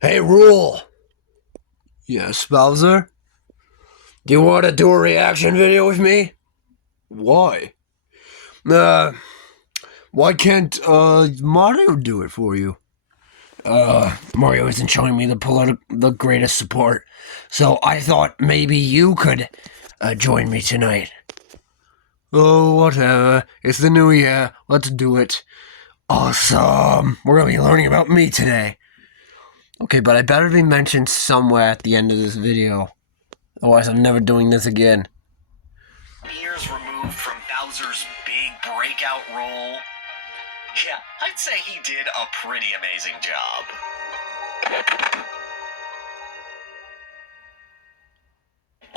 Hey, Rool, Yes, Bowser? do you want to do a reaction video with me? Why? Uh, Why can't, Mario do it for you? Mario isn't showing me the greatest support, so I thought maybe you could join me tonight. Oh, whatever. It's the new year. Let's do it. Awesome! We're gonna be learning about me today. Okay, but I better be mentioned somewhere at the end of this video. Otherwise, I'm never doing this again. Years removed from Bowser's big breakout role. Yeah, I'd say he did a pretty amazing job.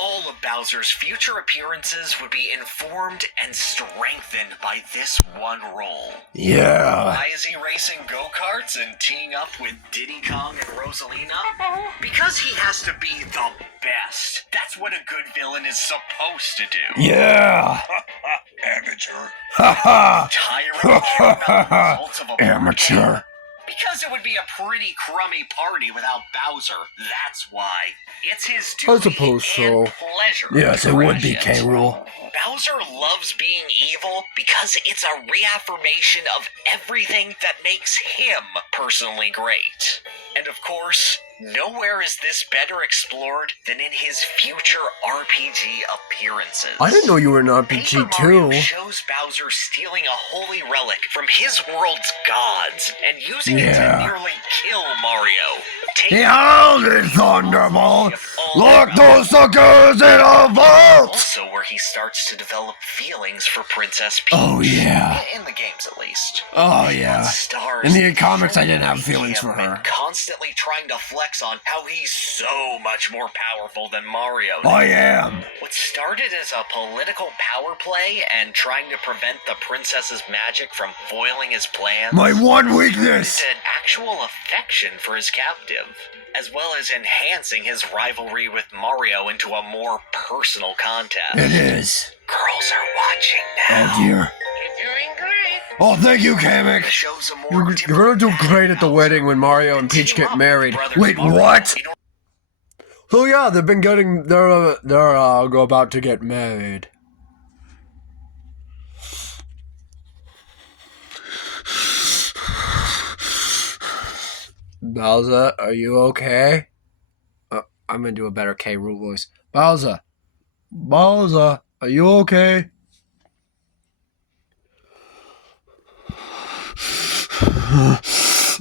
All of Bowser's future appearances would be informed and strengthened by this one role. Yeah. Why is he racing go-karts and teaming up with Diddy Kong and Rosalina? Because he has to be the best. That's what a good villain is supposed to do. Yeah. Amateur. Haha. Tyrant care about the results of a board Amateur. game? Because it would be a pretty crummy party without Bowser. That's why. It's his duty I suppose so. and pleasure. Yes, to it would crash be it. K. Rool. Bowser loves being evil because it's a reaffirmation of everything that makes him personally great. And of course, nowhere is this better explored than in his future RPG appearances. I didn't know you were an RPG Paper Mario too. shows Bowser stealing a holy relic from his world's gods and using it Yeah. to nearly kill Mario. Behold it, Thunderbolt! Look, those suckers in a vault! Also where he starts to develop feelings for Princess Peach. Oh, yeah. In the games, at least. Oh, yeah. Stars In the comics, I didn't have feelings for him her. and constantly trying to flex on how he's so much more powerful than Mario. I am. What started as a political power play and trying to prevent the princess's magic from foiling his plans, My one turned weakness. into an actual affection for his captive, as well as enhancing his rivalry with Mario into a more personal contest. It is. Girls are watching now. Oh, dear. You're doing great. Oh, thank you, Kamek. The show's a more You're gonna do great at the wedding when Mario and Peach get married. Wait, what? Oh yeah, they've been getting, they're about to get married. Bowser, are you okay? I'm gonna do a better K. Rool voice. Bowser, are you okay?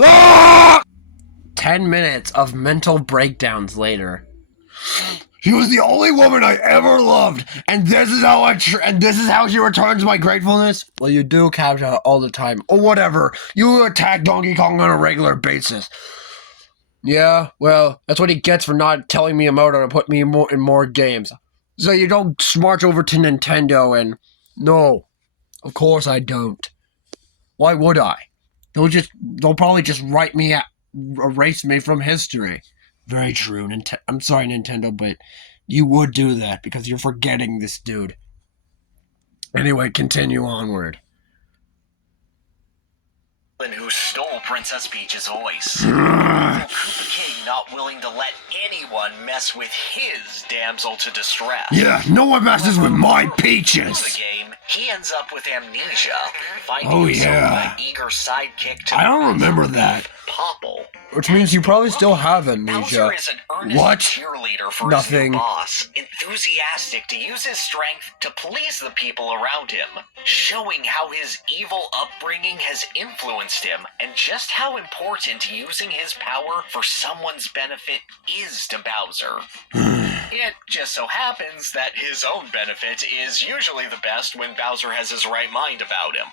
Ah! 10 minutes of mental breakdowns later. She was the only woman I ever loved, and this is how she returns my gratefulness. Well, you do capture her all the time. Or whatever. You attack Donkey Kong on a regular basis. Yeah, well, that's what he gets for not telling me about it and put me in more games. So you don't march over to Nintendo and... No, of course I don't. Why would I? They'll probably just write me out, erase me from history. Very true. I'm sorry, Nintendo, but you would do that because you're forgetting this dude. Anyway, continue onward. Who stole Princess Peach's voice. Koopa King not willing to let anyone mess with his damsel to distress. Yeah, no one messes with my Through the peaches. game, he ends up with amnesia, finding Oh, himself yeah. an eager sidekick to I don't remember that. Popple. Which means you probably still have amnesia. Bowser is an earnest What? cheerleader for Nothing. his new boss, enthusiastic to use his strength to please the people around him, showing how his evil upbringing has influenced him and just how important using his power for someone's benefit is to Bowser. It just so happens that his own benefit is usually the best when Bowser has his right mind about him.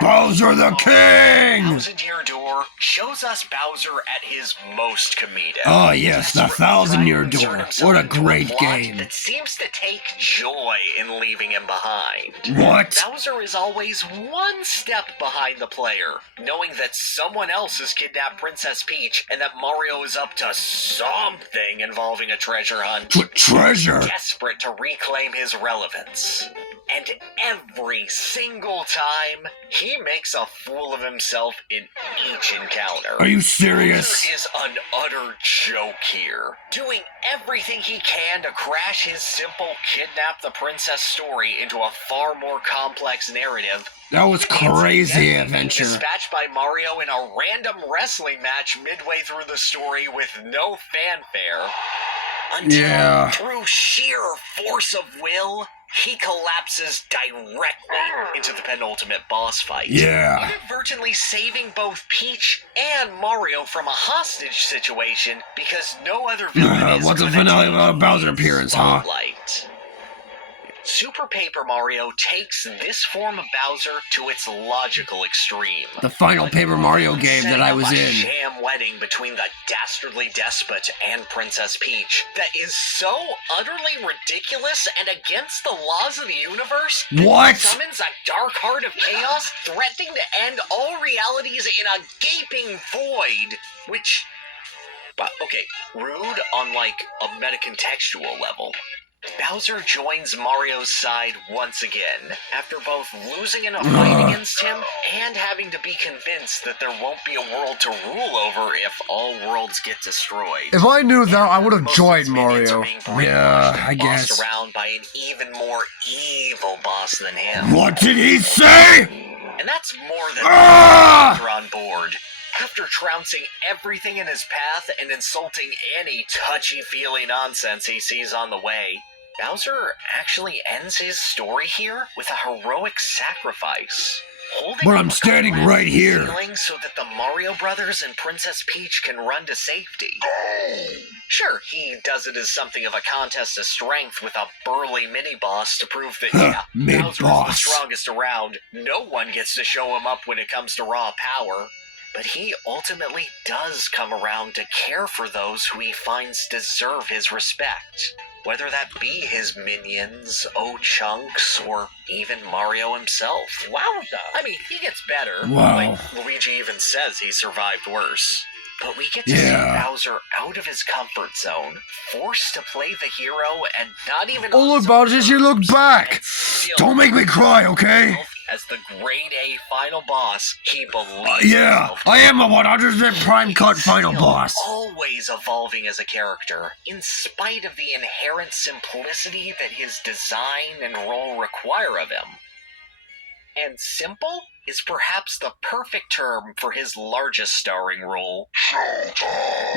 Bowser the King! Thousand Year Door shows us Bowser at his most comedic. Oh, yes, the Thousand Year Trying to Door. insert himself What a into great plot game. That seems to take joy in leaving him behind. What? Bowser is always one step behind the player, knowing that someone else has kidnapped Princess Peach and that Mario is up to something involving a treasure hunt. Treasure? Desperate to reclaim his relevance. and every single time, he makes a fool of himself in each encounter. Are you serious? Bowser is an utter joke here, doing everything he can to crash his simple kidnap the princess story into a far more complex narrative. That was crazy adventure. Dispatched by Mario in a random wrestling match midway through the story with no fanfare. Until, through sheer force of will, he collapses directly into the penultimate boss fight. Yeah. Inadvertently saving both Peach and Mario from a hostage situation because no other villain is What's the gonna finale take of a Bowser appearance, huh? spotlight. Super Paper Mario takes this form of Bowser to its logical extreme. The final Paper Mario game that I was Setting up in. a sham wedding between the dastardly despot and Princess Peach that is so utterly ridiculous and against the laws of the universe that What? it summons a dark heart of chaos threatening to end all realities in a gaping void. Which, but okay, rude on like a metacontextual level. Bowser joins Mario's side once again, after both losing in a fight against him and having to be convinced that there won't be a world to rule over if all worlds get destroyed. If I knew that, I would have Most of joined its minions are Mario. being brainwashed Yeah, and I guess. bossed around by an even more evil boss than him. What did he say? And that's more than Ah! are on board. After trouncing everything in his path and insulting any touchy-feely nonsense he sees on the way, Bowser actually ends his story here with a heroic sacrifice. Holding But up I'm a standing collapsed right here. ceiling so that the Mario Brothers and Princess Peach can run to safety. Sure, he does it as something of a contest of strength with a burly mini-boss to prove that, yeah, Bowser is the Mid-boss. strongest around. No one gets to show him up when it comes to raw power. But he ultimately does come around to care for those who he finds deserve his respect. Whether that be his minions, O-Chunks, or even Mario himself. Wowza! I mean, he gets better. Wow. Like, Luigi even says he survived worse. But we get to see Yeah. Bowser out of his comfort zone, forced to play the hero, and not even Oh, on look, his Bowser, own you look terms, back. and still Don't make me cry, okay? as the grade A final boss, he believes Yeah, himself to I am a be. 100% prime cut He's final still boss. always evolving as a character, in spite of the inherent simplicity that his design and role require of him. And simple is perhaps the perfect term for his largest starring role.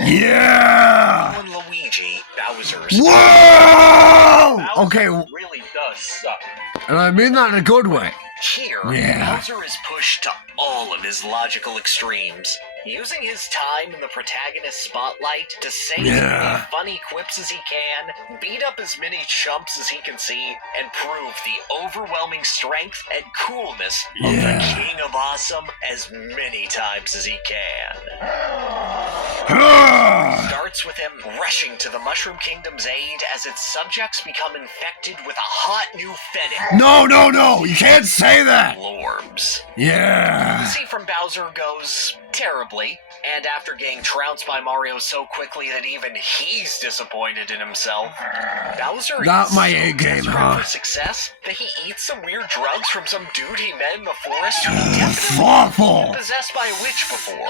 Yeah! When Luigi, Bowser's Whoa! Okay, really does suck. And I mean that in a good way. Here, Yeah. Bowser is pushed to all of his logical extremes, using his time in the protagonist's spotlight to say as Yeah. many funny quips as he can, beat up as many chumps as he can see, and prove the overwhelming strength and coolness of the Yeah. King of Awesome as many times as he can. Ah! Starts with him rushing to the Mushroom Kingdom's aid as its subjects become infected with a hot new fetish. No, you can't say that! Lorbs. Yeah. See from Bowser goes terribly, and after getting trounced by Mario so quickly that even he's disappointed in himself, Bowser Not is my so A game, desperate huh? for success that he eats some weird drugs from some dude he met in the forest who definitely Fawful! been possessed by a witch before.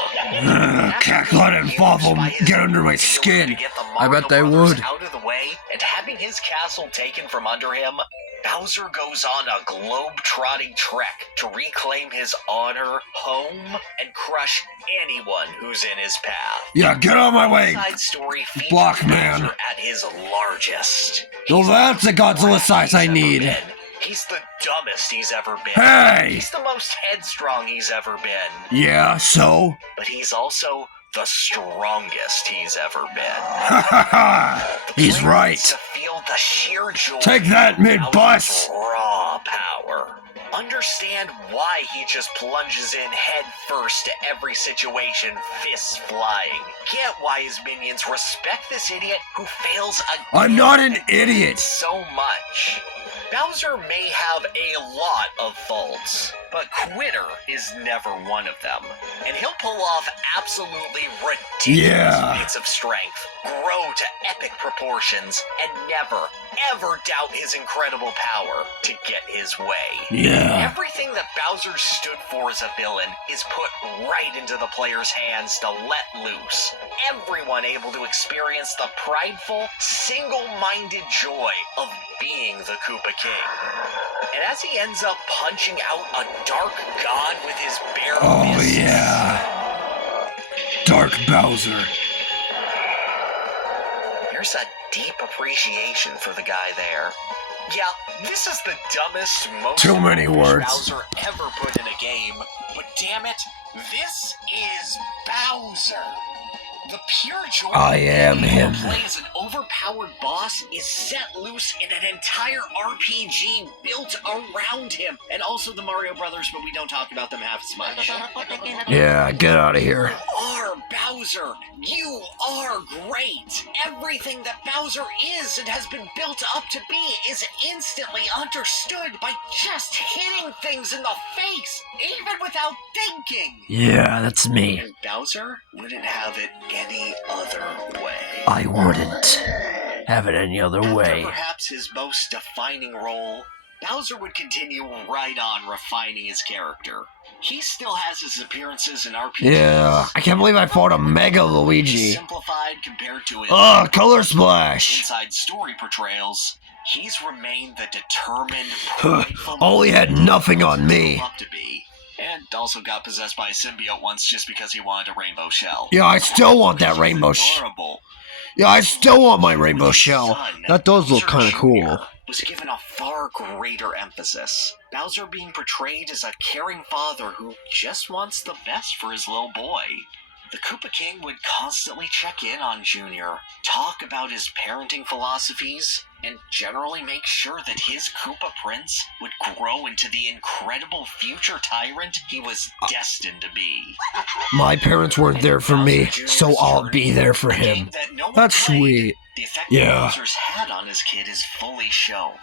Cacklot and Fawful get under my skin. I bet they would. Out of the way and having his castle taken from under him, Bowser goes on a globe-trotting trek to reclaim his honor, home, and crush anyone who's in his path. Yeah, get out of my way! Side story features Block man. Bowser at his largest. So He's that's the Godzilla bravest size he's I ever need. been. He's the dumbest he's ever been. Hey! He's the most headstrong he's ever been. Yeah, so? But he's also the strongest he's ever been. Ha ha ha! He's Player right. needs to feel the sheer joy Take that, of mid-bus. Bowser's raw power. Understand why he just plunges in head first to every situation, fists flying. Get why his minions respect this idiot who fails again. I'm not an and idiot. so much. Bowser may have a lot of faults, but quitter is never one of them. And he'll pull off absolutely ridiculous feats of strength, grow to epic proportions, and never, ever doubt his incredible power to get his way. Yeah. Everything that Bowser stood for as a villain is put right into the player's hands to let loose. Everyone able to experience the prideful, single-minded joy of being the Koopa King. And as he ends up punching out a dark god with his bare fists. Yeah. Dark Bowser. There's a deep appreciation for the guy there. Yeah, this is the dumbest, most Too many words. Bowser ever put in a game, but damn it, this is Bowser. The pure joy I am him. plays an overpowered boss is set loose in an entire RPG built around him. And also the Mario Brothers, but we don't talk about them half as much. Yeah, get out of here. You are Bowser. You are great. Everything that Bowser is and has been built up to be is instantly understood by just hitting things in the face, even without thinking. Yeah, that's me. And Bowser wouldn't have it any other way. I wouldn't have it any other way. After perhaps his most defining role, Bowser would continue right on refining his character. He still has his appearances in RPGs. Yeah, I can't believe I fought a Mega Luigi. Simplified compared to his Color splash. inside story portrayals, he's remained the determined, prideful Only had nothing on he me. grew up to be. And also got possessed by a symbiote once just because he wanted a rainbow shell. Yeah, I still want that rainbow Adorable. Yeah, I still want my rainbow shell. That does look kind of cool. Was given a far greater emphasis. Bowser being portrayed as a caring father who just wants the best for his little boy. The Koopa King would constantly check in on Junior, talk about his parenting philosophies, and generally make sure that his Koopa Prince would grow into the incredible future tyrant he was destined to be. My parents weren't there for me, so I'll be there for him. That's sweet. The effect Yeah. Bowser's had on his kid is fully shown.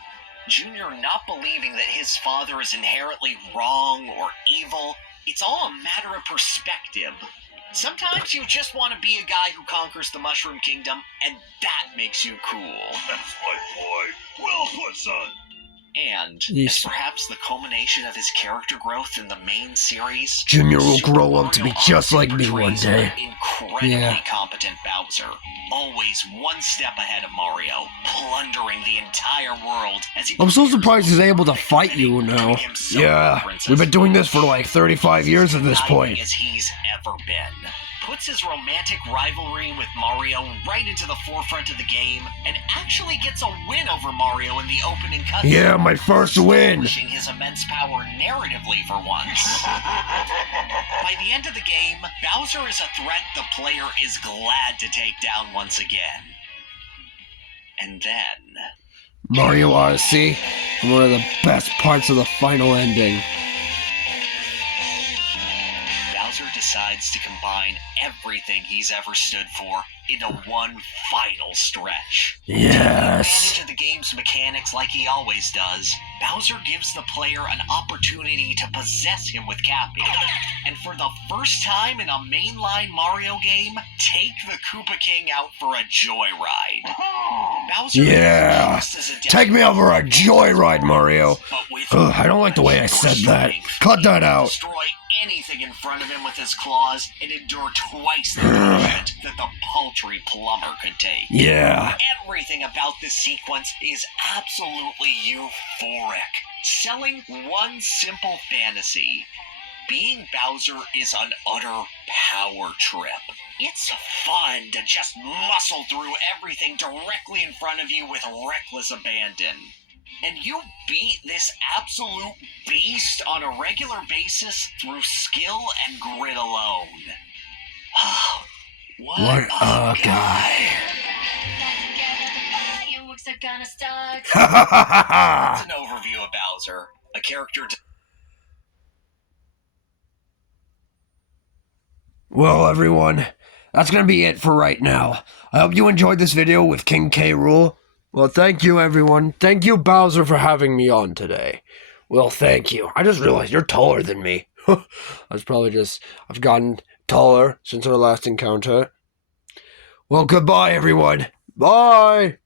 Junior not believing that his father is inherently wrong or evil, it's all a matter of perspective. Sometimes you just want to be a guy who conquers the Mushroom Kingdom, and that makes you cool. That's my boy. Well put, son. And Yes. as perhaps the culmination of his character growth in the main series, Junior will Super grow up to be Mario just like Odyssey me one portrays day. an incredibly Yeah. competent Bowser, always one step ahead of Mario, plundering the entire world as he I'm so surprised he's able to fight you now. himself Yeah, the princess we've been doing this for like 35 years at this point. as he's ever been. Puts his romantic rivalry with Mario right into the forefront of the game, and actually gets a win over Mario in the opening cutscene. Yeah, my first win. Establishing his immense power narratively for once. By the end of the game, Bowser is a threat the player is glad to take down once again. And then... Mario Odyssey, one of the best parts of the final ending. Bowser decides to combine everything he's ever stood for into one final stretch. Taking Yes. advantage of the game's mechanics like he always does, Bowser gives the player an opportunity to possess him with Cappy. And for the first time in a mainline Mario game, take the Koopa King out for a joyride. Bowser Yeah. is used as a Take me over a joyride, Mario. but with Ugh, I don't like the way I said that. Cut that out. Destroy anything in front of him with his claws and endure twice the punishment that the paltry plumber could take. Yeah. Everything about this sequence is absolutely euphoric, selling one simple fantasy. Being Bowser is an utter power trip. It's fun to just muscle through everything directly in front of you with reckless abandon. And you beat this absolute beast on a regular basis through skill and grit alone. What a guy. Fireworks are gonna start. That's an overview of Bowser, a character. Well, everyone, that's going to be it for right now. I hope you enjoyed this video with King K. Rool. Well, thank you, everyone. Thank you, Bowser, for having me on today. Well, thank you. I just realized you're taller than me. I've gotten taller since our last encounter. Well, goodbye, everyone. Bye.